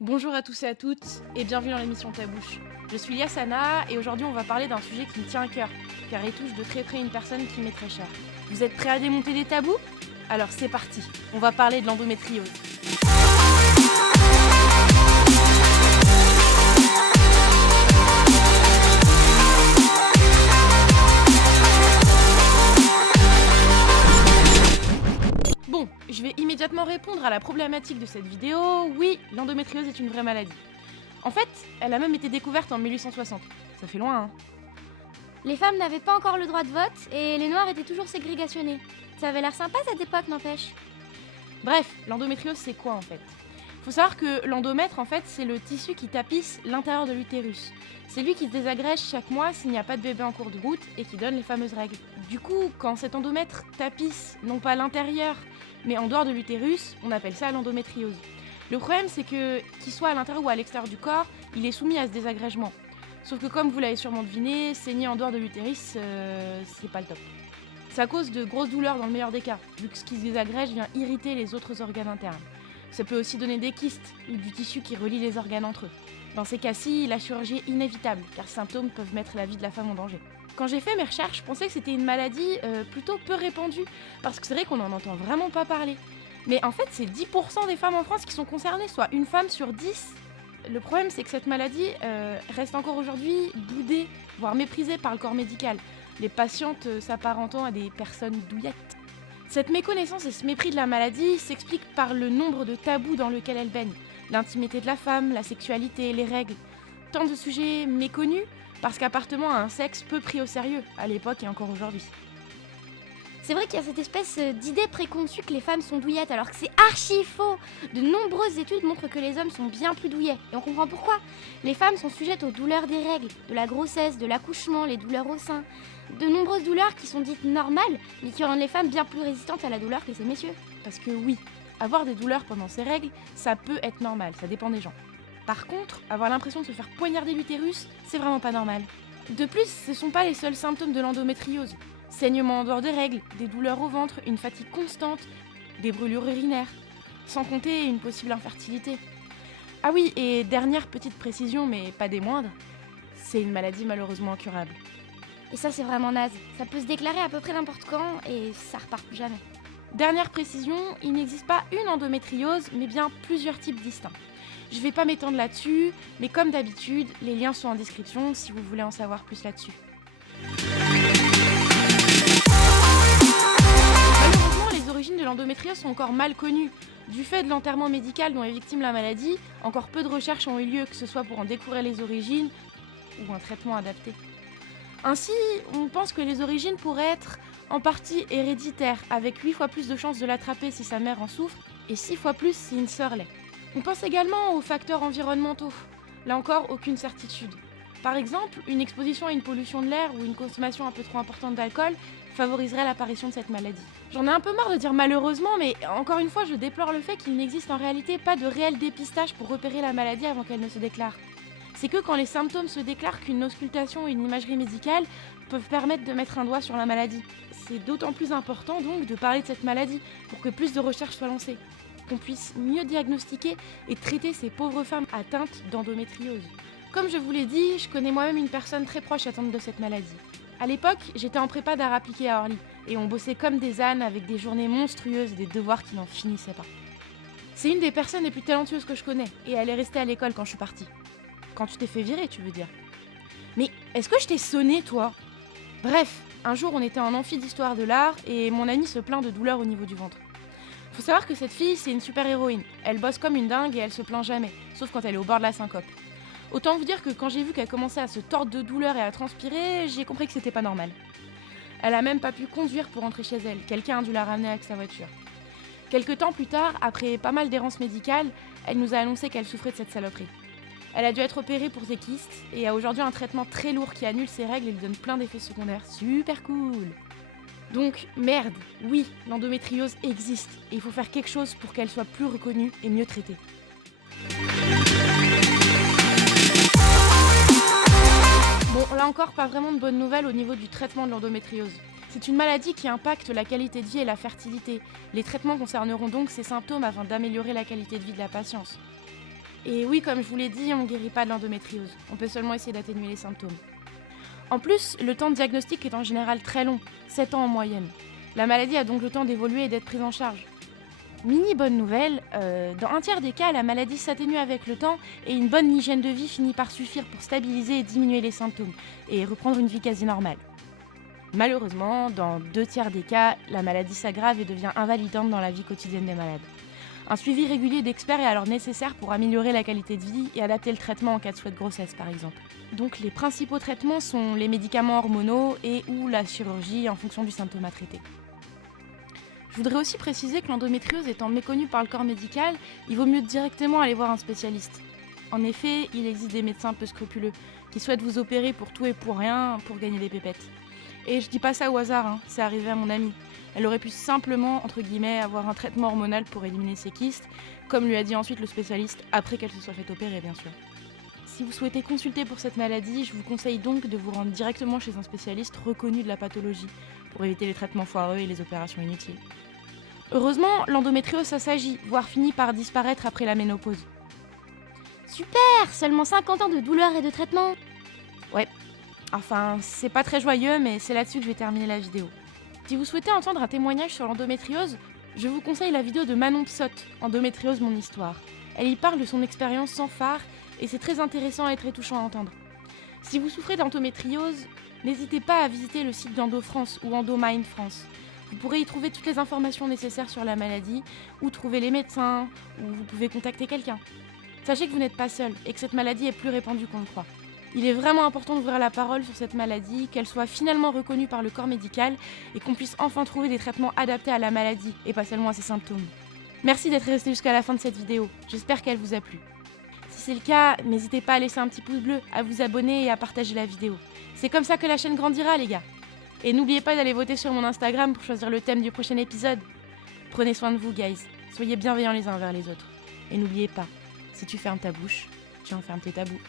Bonjour à tous et à toutes et bienvenue dans l'émission Tabouche. Je suis Liasana et aujourd'hui on va parler d'un sujet qui me tient à cœur car il touche de très près une personne qui m'est très chère. Vous êtes prêts à démonter des tabous ? Alors c'est parti, on va parler de l'endométriose. Bon, je vais immédiatement répondre à la problématique de cette vidéo. Oui, l'endométriose est une vraie maladie. En fait, elle a même été découverte en 1860. Ça fait loin, hein. Les femmes n'avaient pas encore le droit de vote et les noirs étaient toujours ségrégationnés. Ça avait l'air sympa cette époque, n'empêche. Bref, l'endométriose c'est quoi en fait ? Faut savoir que l'endomètre en fait c'est le tissu qui tapisse l'intérieur de l'utérus. C'est lui qui se désagrège chaque mois s'il n'y a pas de bébé en cours de route et qui donne les fameuses règles. Du coup, quand cet endomètre tapisse non pas l'intérieur mais en dehors de l'utérus, on appelle ça l'endométriose. Le problème c'est que, qu'il soit à l'intérieur ou à l'extérieur du corps, il est soumis à ce désagrègement. Sauf que comme vous l'avez sûrement deviné, saigner en dehors de l'utérus, c'est pas le top. C'est à cause de grosses douleurs dans le meilleur des cas, vu que ce qui se désagrège vient irriter les autres organes internes. Ça peut aussi donner des kystes ou du tissu qui relie les organes entre eux. Dans ces cas-ci, la chirurgie est inévitable, car ces symptômes peuvent mettre la vie de la femme en danger. Quand j'ai fait mes recherches, je pensais que c'était une maladie plutôt peu répandue, parce que c'est vrai qu'on n'en entend vraiment pas parler. Mais en fait, c'est 10% des femmes en France qui sont concernées, soit une femme sur 10. Le problème, c'est que cette maladie reste encore aujourd'hui boudée, voire méprisée par le corps médical, les patientes s'apparentant à des personnes douillettes. Cette méconnaissance et ce mépris de la maladie s'expliquent par le nombre de tabous dans lequel elle baigne. L'intimité de la femme, la sexualité, les règles. Tant de sujets méconnus parce qu'appartenant à un sexe peu pris au sérieux, à l'époque et encore aujourd'hui. C'est vrai qu'il y a cette espèce d'idée préconçue que les femmes sont douillettes, alors que c'est archi faux. De nombreuses études montrent que les hommes sont bien plus douillets, et on comprend pourquoi. Les femmes sont sujettes aux douleurs des règles, de la grossesse, de l'accouchement, les douleurs au sein. De nombreuses douleurs qui sont dites normales, mais qui rendent les femmes bien plus résistantes à la douleur que ces messieurs. Parce que oui, avoir des douleurs pendant ces règles, ça peut être normal, ça dépend des gens. Par contre, avoir l'impression de se faire poignarder l'utérus, c'est vraiment pas normal. De plus, ce sont pas les seuls symptômes de l'endométriose. Saignements en dehors des règles, des douleurs au ventre, une fatigue constante, des brûlures urinaires, sans compter une possible infertilité. Ah oui, et dernière petite précision, mais pas des moindres, c'est une maladie malheureusement incurable. Et ça, c'est vraiment naze. Ça peut se déclarer à peu près n'importe quand, et ça repart plus jamais. Dernière précision, il n'existe pas une endométriose, mais bien plusieurs types distincts. Je vais pas m'étendre là-dessus, mais comme d'habitude, les liens sont en description si vous voulez en savoir plus là-dessus. Malheureusement, les origines de l'endométriose sont encore mal connues. Du fait de l'enterrement médical dont est victime la maladie, encore peu de recherches ont eu lieu, que ce soit pour en découvrir les origines ou un traitement adapté. Ainsi, on pense que les origines pourraient être en partie héréditaires, avec 8 fois plus de chances de l'attraper si sa mère en souffre, et 6 fois plus si une sœur l'est. On pense également aux facteurs environnementaux. Là encore, aucune certitude. Par exemple, une exposition à une pollution de l'air ou une consommation un peu trop importante d'alcool favoriserait l'apparition de cette maladie. J'en ai un peu marre de dire malheureusement, mais encore une fois, je déplore le fait qu'il n'existe en réalité pas de réel dépistage pour repérer la maladie avant qu'elle ne se déclare. C'est que quand les symptômes se déclarent qu'une auscultation ou une imagerie médicale peuvent permettre de mettre un doigt sur la maladie. C'est d'autant plus important donc de parler de cette maladie pour que plus de recherches soient lancées, qu'on puisse mieux diagnostiquer et traiter ces pauvres femmes atteintes d'endométriose. Comme je vous l'ai dit, je connais moi-même une personne très proche atteinte de cette maladie. À l'époque, j'étais en prépa d'art appliqué à Orly, et on bossait comme des ânes avec des journées monstrueuses et des devoirs qui n'en finissaient pas. C'est une des personnes les plus talentueuses que je connais, et elle est restée à l'école quand je suis partie. Quand tu t'es fait virer, tu veux dire. Mais est-ce que je t'ai sonné, toi ? Bref, un jour on était en amphi d'histoire de l'art, et mon amie se plaint de douleurs au niveau du ventre. Faut savoir que cette fille, c'est une super héroïne. Elle bosse comme une dingue et elle se plaint jamais, sauf quand elle est au bord de la syncope. Autant vous dire que quand j'ai vu qu'elle commençait à se tordre de douleur et à transpirer, j'ai compris que c'était pas normal. Elle a même pas pu conduire pour rentrer chez elle, quelqu'un a dû la ramener avec sa voiture. Quelque temps plus tard, après pas mal d'errances médicales, elle nous a annoncé qu'elle souffrait de cette saloperie. Elle a dû être opérée pour ses kystes et a aujourd'hui un traitement très lourd qui annule ses règles et lui donne plein d'effets secondaires super cool. Donc, merde, oui, l'endométriose existe et il faut faire quelque chose pour qu'elle soit plus reconnue et mieux traitée. Bon, là encore, pas vraiment de bonnes nouvelles au niveau du traitement de l'endométriose. C'est une maladie qui impacte la qualité de vie et la fertilité. Les traitements concerneront donc ces symptômes afin d'améliorer la qualité de vie de la patiente. Et oui, comme je vous l'ai dit, on ne guérit pas de l'endométriose. On peut seulement essayer d'atténuer les symptômes. En plus, le temps de diagnostic est en général très long, 7 ans en moyenne. La maladie a donc le temps d'évoluer et d'être prise en charge. Mini bonne nouvelle, dans un tiers des cas, la maladie s'atténue avec le temps et une bonne hygiène de vie finit par suffire pour stabiliser et diminuer les symptômes et reprendre une vie quasi normale. Malheureusement, dans 2 tiers des cas, la maladie s'aggrave et devient invalidante dans la vie quotidienne des malades. Un suivi régulier d'experts est alors nécessaire pour améliorer la qualité de vie et adapter le traitement en cas de souhait de grossesse par exemple. Donc les principaux traitements sont les médicaments hormonaux et ou la chirurgie en fonction du symptôme à traiter. Je voudrais aussi préciser que l'endométriose étant méconnue par le corps médical, il vaut mieux directement aller voir un spécialiste. En effet, il existe des médecins peu scrupuleux qui souhaitent vous opérer pour tout et pour rien pour gagner des pépettes. Et je dis pas ça au hasard, c'est arrivé à mon amie. Elle aurait pu simplement, entre guillemets, avoir un traitement hormonal pour éliminer ses kystes, comme lui a dit ensuite le spécialiste, après qu'elle se soit fait opérer bien sûr. Si vous souhaitez consulter pour cette maladie, je vous conseille donc de vous rendre directement chez un spécialiste reconnu de la pathologie, pour éviter les traitements foireux et les opérations inutiles. Heureusement, l'endométriose ça s'agit, voire finit par disparaître après la ménopause. Super, seulement 50 ans de douleur et de traitement. Ouais, enfin, c'est pas très joyeux, mais c'est là-dessus que je vais terminer la vidéo. Si vous souhaitez entendre un témoignage sur l'endométriose, je vous conseille la vidéo de Manon Psot, Endométriose mon histoire. Elle y parle de son expérience sans phare, et c'est très intéressant et très touchant à entendre. Si vous souffrez d'endométriose, n'hésitez pas à visiter le site d'EndoFrance ou EndoMind France. Vous pourrez y trouver toutes les informations nécessaires sur la maladie, ou trouver les médecins, ou vous pouvez contacter quelqu'un. Sachez que vous n'êtes pas seul et que cette maladie est plus répandue qu'on le croit. Il est vraiment important d'ouvrir la parole sur cette maladie, qu'elle soit finalement reconnue par le corps médical et qu'on puisse enfin trouver des traitements adaptés à la maladie et pas seulement à ses symptômes. Merci d'être resté jusqu'à la fin de cette vidéo, j'espère qu'elle vous a plu. Si c'est le cas, n'hésitez pas à laisser un petit pouce bleu, à vous abonner et à partager la vidéo. C'est comme ça que la chaîne grandira les gars. Et n'oubliez pas d'aller voter sur mon Instagram pour choisir le thème du prochain épisode. Prenez soin de vous guys, soyez bienveillants les uns envers les autres. Et n'oubliez pas, si tu fermes ta bouche, tu enfermes tes tabous.